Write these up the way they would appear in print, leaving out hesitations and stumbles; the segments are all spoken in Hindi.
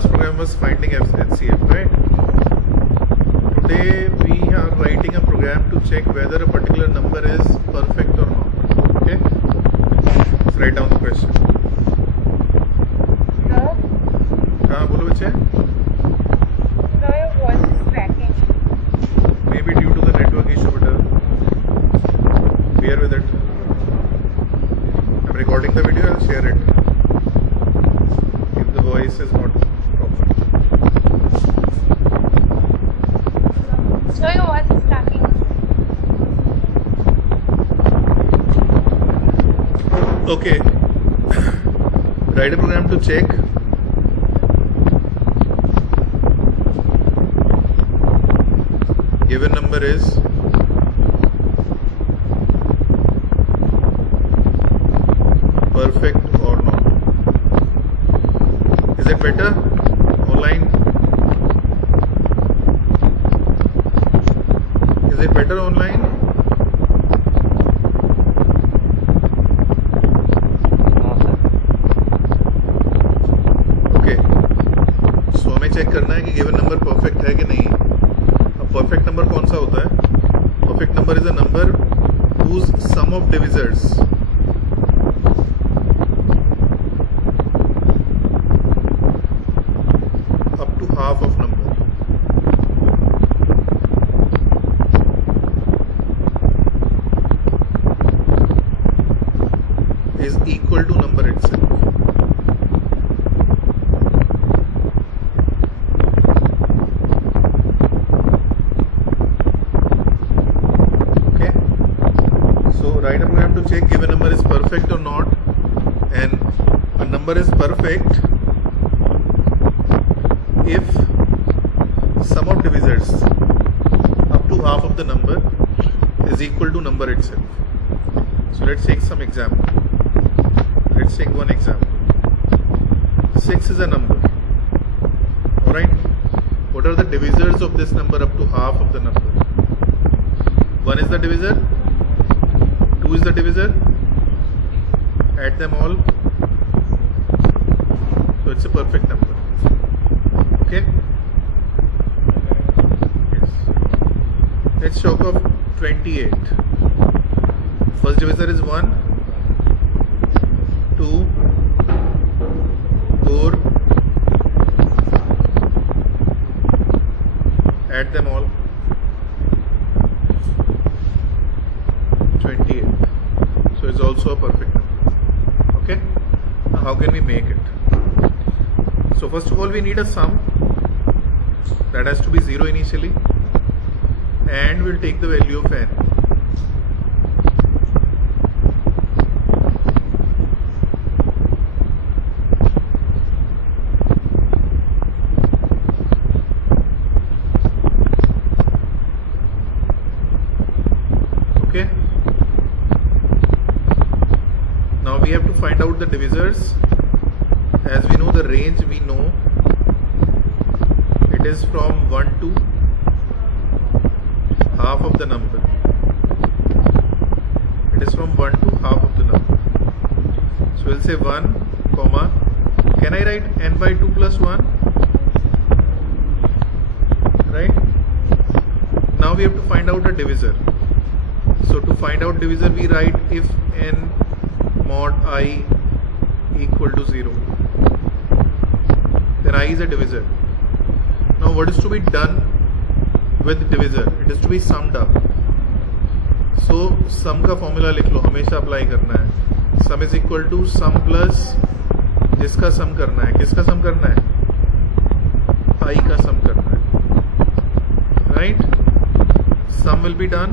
last program was finding HCF, right? Today we are writing a program to check whether a particular number is perfect or not. Okay? Let's write down the question. No, हाँ बोलो बच्चे. no, your voice is cracking. Maybe due to the network issue, but bear with it. I'm recording the video. I'll share it. If the voice is not proper. So your voice is cracking. Okay. Write a program to check given number is perfect or not. Is it better online? Is it better online? Okay so हमें चेक करना है कि गिवन नंबर परफेक्ट है कि नहीं. अब परफेक्ट नंबर कौन सा होता है? Perfect number is a number whose sum of divisors up to half of number is equal to number itself. Okay, so write a program to check if a number is perfect or not, and a number is perfect if sum of divisors up to half of the number is equal to number itself. So let's take some example. Let's take one example. 6 is a number. Alright? What are the divisors of this number up to half of the number? 1 is the divisor. 2 is the divisor. Add them all. So it's a perfect number. Okay? Yes. Let's talk of 28. First divisor is 1, 2, 4. Add them all. 28. So it's also a perfect number. Okay? Now how can we make it? So first of all we need a sum that has to be 0 initially, and we'll take the value of n. Okay. Now we have to find out the divisors. As we know the range, we know it is from 1 to half of the number. It is from 1 to half of the number. So we'll say 1, comma. Can I write n by 2 plus 1? Right? Now we have to find out a divisor. So to find out divisor, we write if n mod I equal to 0. Then I is a divisor. Now what is to be done with divisor? It is to be summed up. So sum का formula लिख लो, हमेशा apply करना है. Sum is equal to sum plus जिसका sum करना है. किसका sum करना है? I का sum करना है. Right? Sum will be done.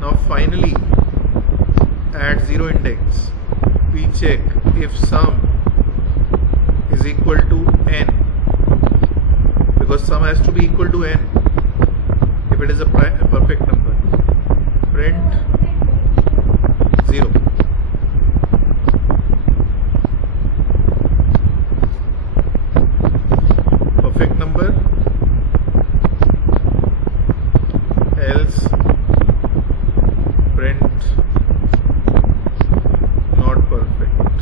Now finally at 0 index we check if sum is equal to n, because sum has to be equal to n if it is a perfect number. Print 0. Perfect number, else print not perfect.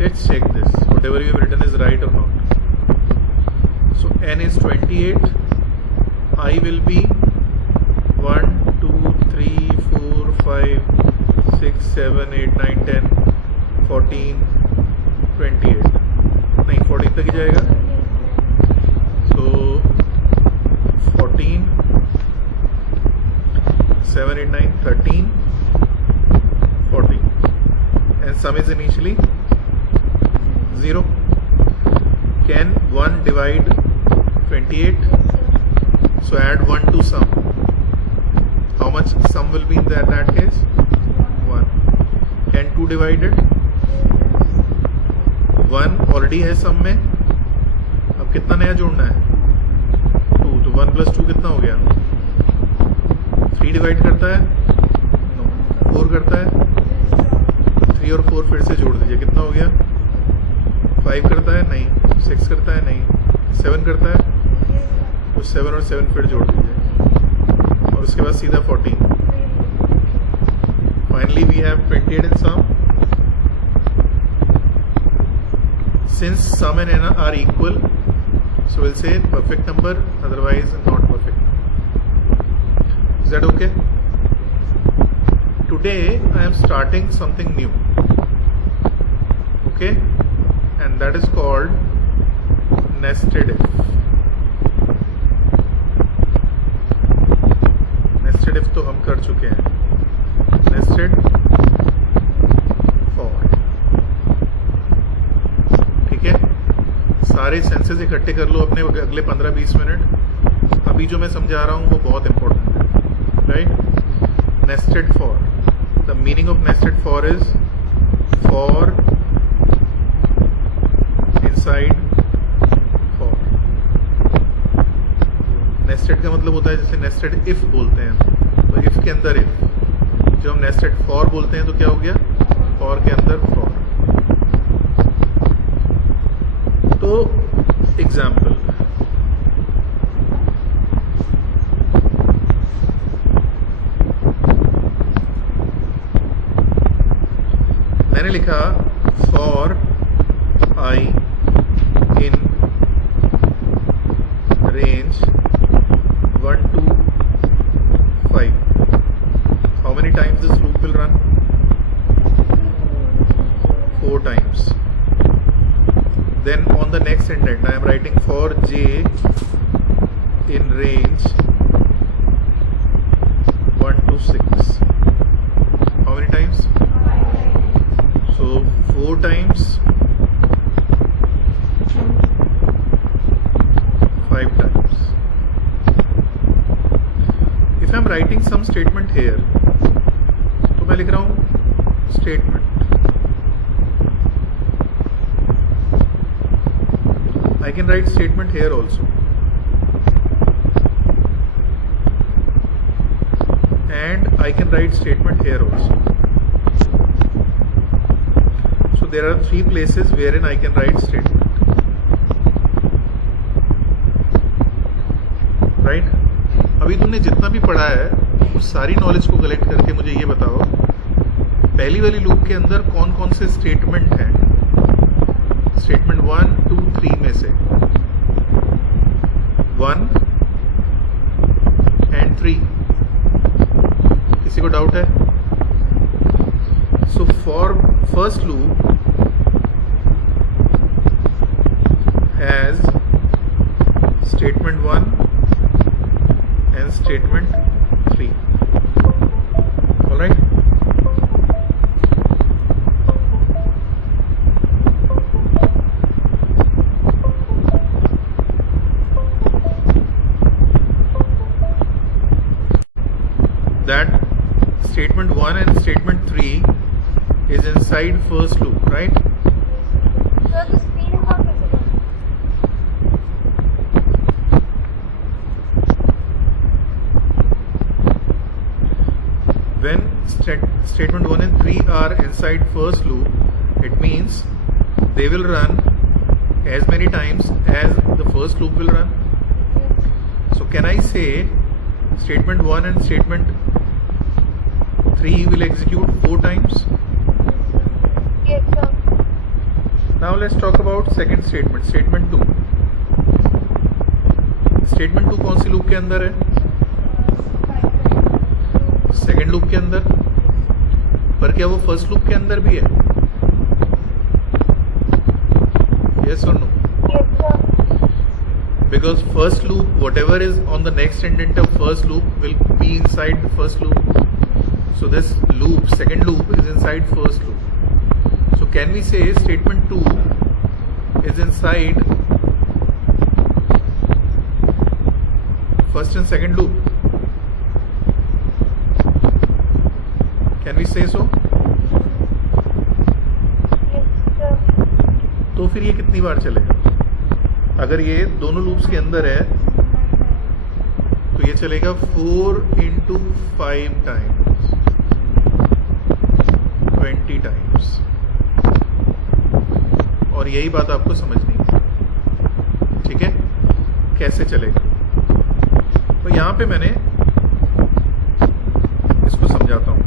Let's check this. Whatever you have written is right or not. So n is 28. I will be 1, 2, 3, 4, 5, 6, 7, 8, 9, 10, 14, 28. नहीं 14 तक ही जाएगा. So 14, 7, 8, 9, 13, 14. And sum is initially 0. Can 1 divide 28? So add 1 to sum. How much sum will be in that case? 1. Can 2 divide it? 1 already है sum में. अब कितना नया जोड़ना है? 2. तो 1 plus 2 कितना हो गया? 3 डिवाइड करता है? नो. 4 करता है? 3 और 4 फिर से जोड़ दीजिए. कितना हो गया? 5 करता है? नहीं. 6 करता है? नहीं. 7 करता है? तो 7 और 7 फिर जोड़ दीजिए और उसके बाद सीधा 14. Finally we have 28 in sum. Since sum and n are equal, so we'll say perfect number, otherwise not perfect number. Is that okay? Today I am starting something new. Okay? And that is called nested if. Nested if तो हम कर चुके हैं. Nested for. ठीक है. सारे सेंसेस इकट्ठे कर लो अपने अगले 15-20 मिनट. अभी जो मैं समझा रहा हूँ वो बहुत इंपॉर्टेंट है. Right. Nested for. The meaning of nested for is for inside for. Nested का मतलब होता है जैसे नेस्टेड इफ बोलते हैं तो इफ के अंदर इफ. जो हम नेस्टेड फॉर बोलते हैं तो क्या हो गया? फॉर के अंदर फॉर. तो एग्जाम्पल, मैंने लिखा for I in range 1 to 5. How many times this loop will run? 4 times. Then on the next indent I am writing for j in range 1 to 6. How many times? So 4 times 5 times. If I am writing some statement here, तो मैं लिख रहा हूँ statement. I can write statement here also. And I can write statement here also. So there are 3 places wherein I can write statement. Right? अभी तुमने जितना भी पढ़ा है उस सारी नॉलेज को कलेक्ट करके मुझे ये बताओ, पहली वाली लूप के अंदर कौन कौन से स्टेटमेंट हैं? स्टेटमेंट 1, 2, 3 में से 1 and 3. किसी को डाउट है? So for first loop has statement 1 and statement 3. All right. That statement 1 and statement 3 is inside first loop, right? So the screen is not visible. When statement 1 and 3 are inside first loop, it means they will run as many times as the first loop will run. So can I say statement 1 and statement 3 will execute 4 times? Yes, sir. Let's talk about second statement, statement 2. Statement 2 कौन सी लूप के अंदर है? सेकंड लूप के अंदर. पर क्या वो फर्स्ट लूप के अंदर भी है? यस और no? Yes, sir. Because first loop, whatever is on the next indent of first loop will be inside the first loop. So this loop, second loop, is inside first loop. So can we say statement 2 is inside first and second loop? Can we say so? Yes, sir. तो फिर ये कितनी बार चलेगा? अगर ये दोनों लूप्स के अंदर है तो ये चलेगा 4 into 5 times, 20 times. और यही बात आपको समझनी है, ठीक है? कैसे चलेगा? तो यहाँ पे मैंने इसको समझाता हूँ.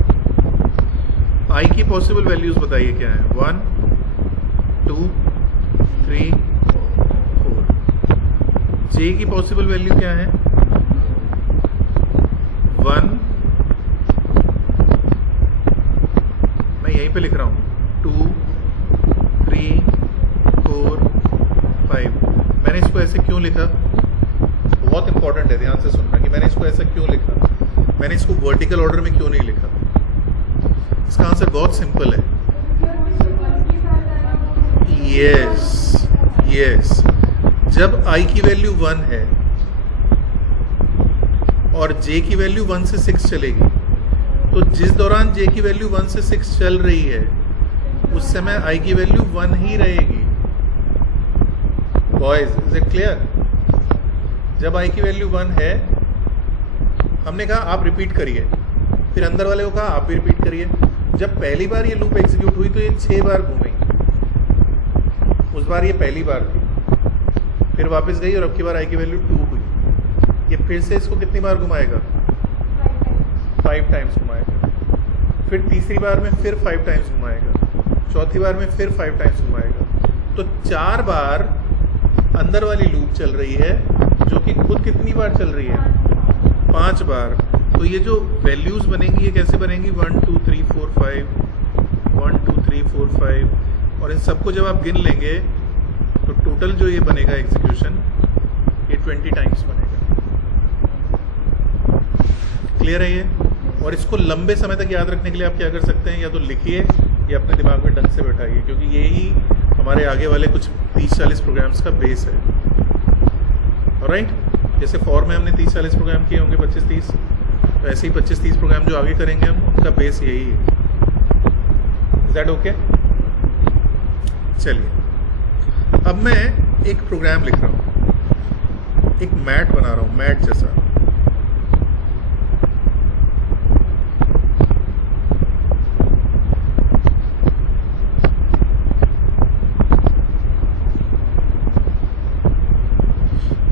आई की पॉसिबल वैल्यूज बताइए क्या है? 1, 2, 3, 4. जे की पॉसिबल वैल्यू क्या है? 1, मैं यहीं पे लिख रहा हूँ, 2, 3, 4, 5. मैंने इसको ऐसे क्यों लिखा? बहुत इंपॉर्टेंट है, ध्यान से सुनना कि मैंने इसको ऐसा क्यों लिखा. मैंने इसको वर्टिकल ऑर्डर में क्यों नहीं लिखा? इसका आंसर बहुत सिंपल है. Yes, yes. जब i की वैल्यू 1 है और j की वैल्यू 1 से 6 चलेगी, तो जिस दौरान j की वैल्यू 1 से 6 चल रही है उस समय i की वैल्यू 1 ही रहेगी. Boys, is it clear? जब i की वैल्यू 1 है, हमने कहा आप रिपीट करिए, फिर अंदर वाले को कहा आप भी रिपीट करिए. जब पहली बार ये लूप एग्जीक्यूट हुई तो ये 6 बार घूमी. उस बार ये पहली बार थी, फिर वापस गई और अब की बार आई की वैल्यू 2 हुई. ये फिर से इसको कितनी बार घुमाएगा? 5 टाइम्स घुमाएगा. फिर तीसरी बार में फिर 5 टाइम्स घुमाएगा. चौथी बार में फिर 5 टाइम्स घुमाएगा. तो 4 बार अंदर वाली लूप चल रही है, जो कि खुद कितनी बार चल रही है? 5 बार. तो ये जो वैल्यूज बनेंगी ये कैसे बनेंगी? 1, 2, 3, 4, 5, 1, 2, 3, 4, 5. और इन सबको जब आप गिन लेंगे तो टोटल जो ये बनेगा एग्जीक्यूशन, ये 20 टाइम्स बनेगा. क्लियर है ये? और इसको लंबे समय तक याद रखने के लिए आप क्या कर सकते हैं? या तो लिखिए या अपने दिमाग में ढंग से बैठाइए, क्योंकि यही हमारे आगे वाले कुछ 30-40 प्रोग्राम्स का बेस है. ऑलराइट? जैसे फॉर में हमने 30-40 प्रोग्राम किए होंगे, 25-30, तो ऐसे ही 25-30 प्रोग्राम जो आगे करेंगे हम, उनका बेस यही है. Is that okay? चलिए, अब मैं एक प्रोग्राम लिख रहा हूँ, एक मैट बना रहा हूँ, मैट जैसा.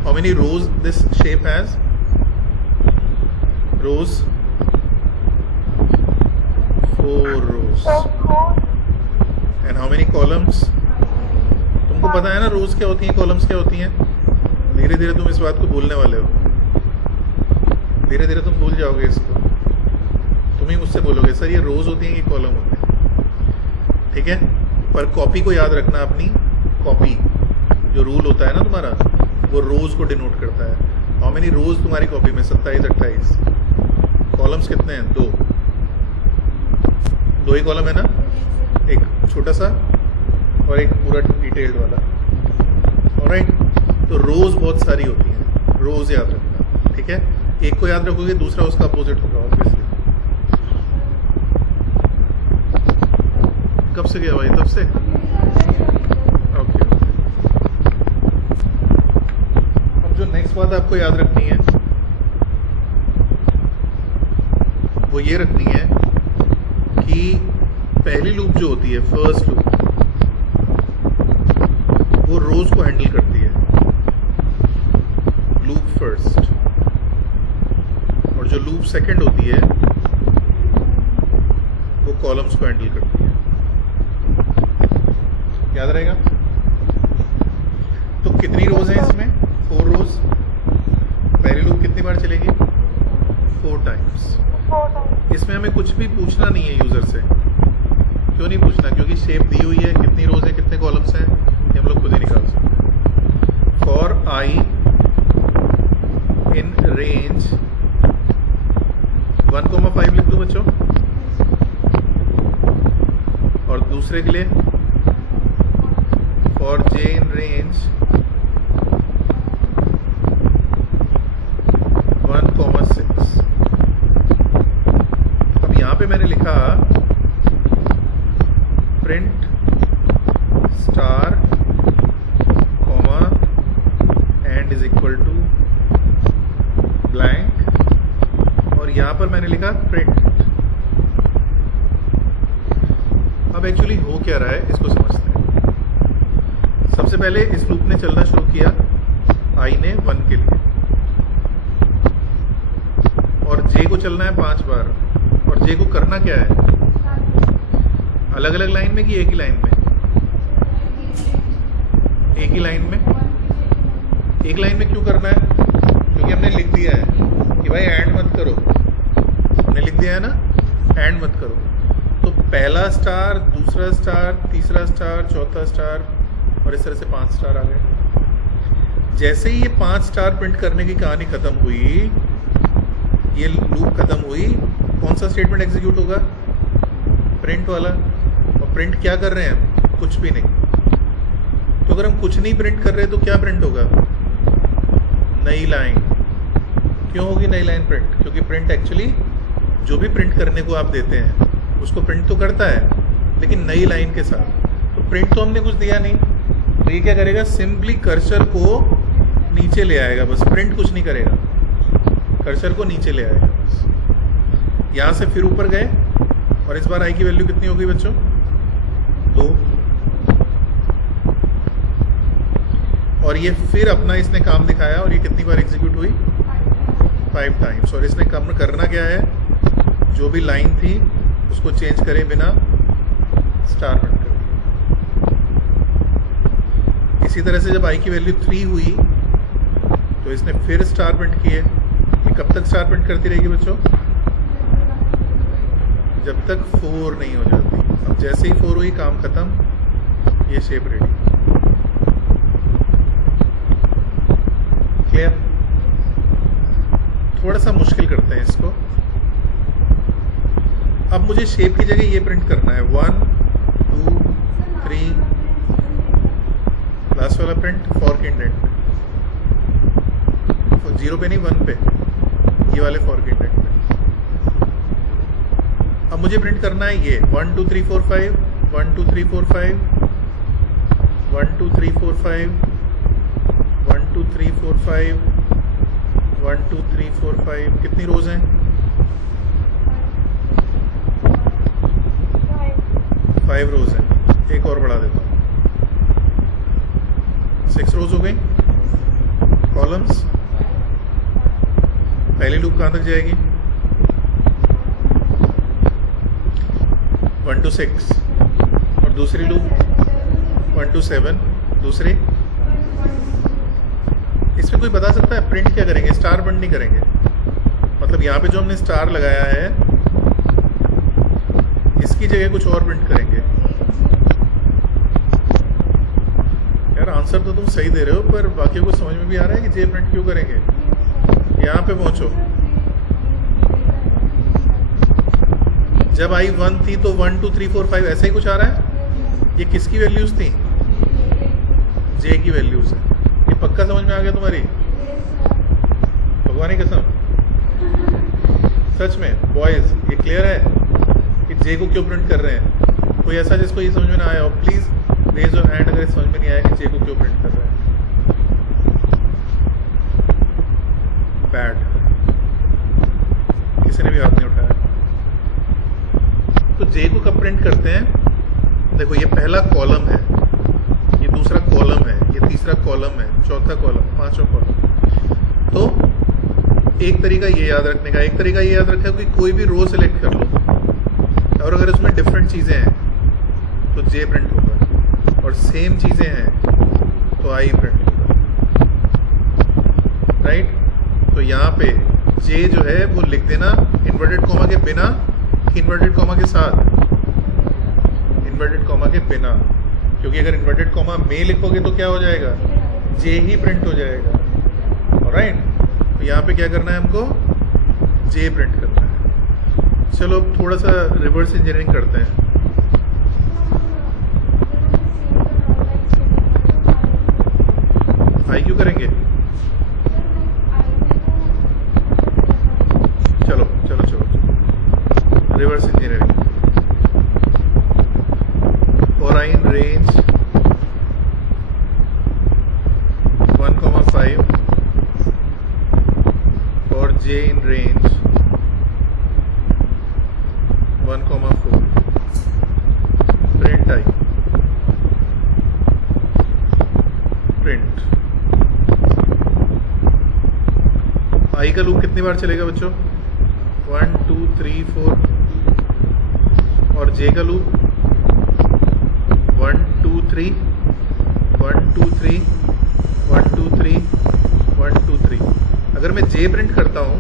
How many rows this shape has? Rows? 4 rows. And how many columns? तुमको पता है ना रोज क्या होती हैं, कॉलम्स क्या होती हैं? धीरे धीरे तुम इस बात को भूलने वाले हो. धीरे धीरे तुम भूल जाओगे इसको. तुम ही मुझसे बोलोगे सर ये रोज होती हैं कि कॉलम होते हैं. ठीक है? पर कॉपी को याद रखना अपनी. कॉपी जो रूल होता है ना तुम्हारा, वो रोज को डिनोट करता है. हाउ मेनी रोज तुम्हारी कॉपी में? 27-28. कॉलम्स कितने हैं? 2 ही कॉलम है ना, एक छोटा सा और एक पूरा डिटेल्ड वाला. ऑलराइट? तो रोज बहुत सारी होती हैं, रोज याद रखना. ठीक है? एक को याद रखोगे दूसरा उसका अपोजिट होगा ऑब्वियसली. कब से गया भाई? तब से. ओके. अब जो नेक्स्ट बात आपको याद रखनी है वो ये रखनी है कि पहली लूप जो होती है, फर्स्ट लूप, वो रोज को हैंडल करती है. Loop first. और जो लूप सेकंड होती है वो कॉलम्स को हैंडल करती है. याद रहेगा? तो कितनी रोज है इसमें? 4 रोज। पहली लूप कितनी बार चलेगी? 4 टाइम्स। इसमें हमें कुछ भी पूछना नहीं है यूजर से। क्यों नहीं पूछना? क्योंकि शेप दी हुई है, कितनी रोज है कितने कॉलम्स हैं ये हम लोग खुद ही निकाल सकते हैं। फॉर आई इन रेंज 1,5 लिख दूं बच्चों। और दूसरे के लिए फॉर जे इन रेंज 1,6। अब यहां पे मैंने लिखा print star comma end is equal to blank, और यहां पर मैंने लिखा प्रिंट। अब एक्चुअली हो क्या रहा है इसको समझते हैं। सबसे पहले इस लूप ने चलना शुरू किया आई ने 1 के लिए, और जे को चलना है 5 बार। और जे को करना क्या है? अलग अलग लाइन में कि एक ही लाइन में? एक ही लाइन में। एक लाइन में क्यों करना है? क्योंकि हमने लिख दिया है कि भाई ऐड मत करो। हमने लिख दिया है ना, ऐड मत करो। तो पहला स्टार, दूसरा स्टार, तीसरा स्टार, चौथा स्टार, और इस तरह से 5 स्टार आ गए। जैसे ही ये 5 स्टार प्रिंट करने की कहानी खत्म हुई, ये लूप खत्म हुई, कौन सा स्टेटमेंट एग्जीक्यूट होगा? प्रिंट वाला। और प्रिंट क्या कर रहे हैं हम? कुछ भी नहीं। तो अगर हम कुछ नहीं प्रिंट कर रहे तो क्या प्रिंट होगा? नई लाइन। क्यों होगी नई लाइन प्रिंट? क्योंकि प्रिंट एक्चुअली जो भी प्रिंट करने को आप देते हैं उसको प्रिंट तो करता है, लेकिन नई लाइन के साथ। तो प्रिंट तो हमने कुछ दिया नहीं, तो ये क्या करेगा? सिंपली कर्सर को नीचे ले आएगा, बस। प्रिंट कुछ नहीं करेगा, कर्सर को नीचे ले आएगा बस। यहाँ से फिर ऊपर गए, और इस बार आई की वैल्यू कितनी होगी बच्चों? 2। और ये फिर अपना इसने काम दिखाया, और ये कितनी बार एग्जीक्यूट हुई? 5 टाइम्स। और इसने काम करना क्या है? जो भी लाइन थी उसको चेंज करे बिना स्टार प्रिंट कर दिया। इसी तरह से जब आई की वैल्यू 3 हुई तो इसने फिर स्टार प्रिंट किए। ये कब तक स्टार प्रिंट करती रहेगी बच्चों? जब तक 4 नहीं हो जाती। अब जैसे ही 4 हुई, काम खत्म, ये शेप रेडी। क्लियर? थोड़ा सा मुश्किल करते हैं इसको। अब मुझे शेप की जगह ये प्रिंट करना है 1 2 3, लास्ट वाला प्रिंट फॉर के इंडेंट पे, 0 पे नहीं 1 पे, ये वाले फॉर के इंडेंट पे। अब मुझे प्रिंट करना है ये 1 2 3 4 5, 1 2 3 4 5, 1 2 3 4 5, 1 2 3 4 5, 1 2 3 4 5। कितनी रोज हैं? 5 रोज हैं। एक और बढ़ा देता हूँ, 6 रोज हो गई। कॉलम्स, पहली लूप कहाँ तक जाएगी? 1 to 6, और दूसरी लूप 1 to 7। दूसरी, इसमें कोई बता सकता है प्रिंट क्या करेंगे? स्टार प्रिंट नहीं करेंगे। मतलब यहाँ पे जो हमने स्टार लगाया है, इसकी जगह कुछ और प्रिंट करेंगे। यार आंसर तो तुम सही दे रहे हो, पर बाकियों को समझ में भी आ रहा है कि जे प्रिंट क्यों करेंगे। यहाँ पे पहुंचो। जब आई 1 थी तो 1 2 3 4 5 ऐसा ही कुछ आ रहा है। ये किसकी वैल्यूज थी? जे की वैल्यूज है। ये पक्का समझ में आ गया तुम्हारी? भगवान की कसम, सच में बॉयज ये क्लियर है कि जे को क्यों प्रिंट कर रहे हैं? कोई ऐसा जिसको ये समझ में ना आया हो, प्लीज रेज योर हैंड अगर समझ में नहीं आया कि जे को क्यों प्रिंट कर रहे हैं। बैड, किसी ने भी हाथ नहीं उठाया। तो जे को कब प्रिंट करते हैं? देखो ये पहला कॉलम है, ये दूसरा कॉलम है, ये तीसरा कॉलम है, चौथा कॉलम, पांचवा कॉलम। तो एक तरीका ये याद रखने का, एक तरीका ये याद रखा कि कोई भी रो सिलेक्ट कर लो, और अगर उसमें डिफरेंट चीज़ें हैं तो जे प्रिंट होगा, और सेम चीज़ें हैं तो आई प्रिंट होगा। राइट। तो यहाँ पे जे जो है वो लिख देना इन्वर्टेड कॉमा के बिना, इन्वर्टेड कॉमा के साथ, इन्वर्टेड कॉमा के बिना, क्योंकि अगर इन्वर्टेड कॉमा में लिखोगे तो क्या हो जाएगा, जे ही प्रिंट हो जाएगा। ऑलराइट, तो यहाँ पे क्या करना है हमको, जे प्रिंट करना है। चलो थोड़ा सा रिवर्स इंजीनियरिंग करते हैं। आई क्यों करेंगे, चलो चलो चलो चलो रिवर्स इंजीनियरिंग। और आई इन रेंज 1,5 और J in range 1,4 print I, print I का लूप कितनी बार चलेगा बच्चों, 1 2 3 4, और जे का लूप 1 2 3 1 2 3 1 2 3 1 2 3। अगर मैं जे प्रिंट करता हूँ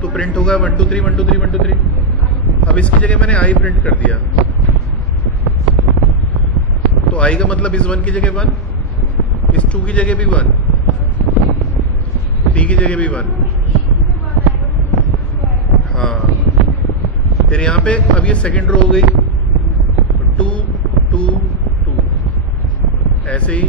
तो प्रिंट होगा 1 2 3 1 2 3 1 2 3। अब इसकी जगह मैंने आई प्रिंट कर दिया, तो आई का मतलब इस 1 की जगह 1, इस 2 की जगह भी 1, 3 की जगह भी 1। हाँ, फिर यहाँ पे अब ये सेकेंड रो हो गई, 2 2 2, ऐसे ही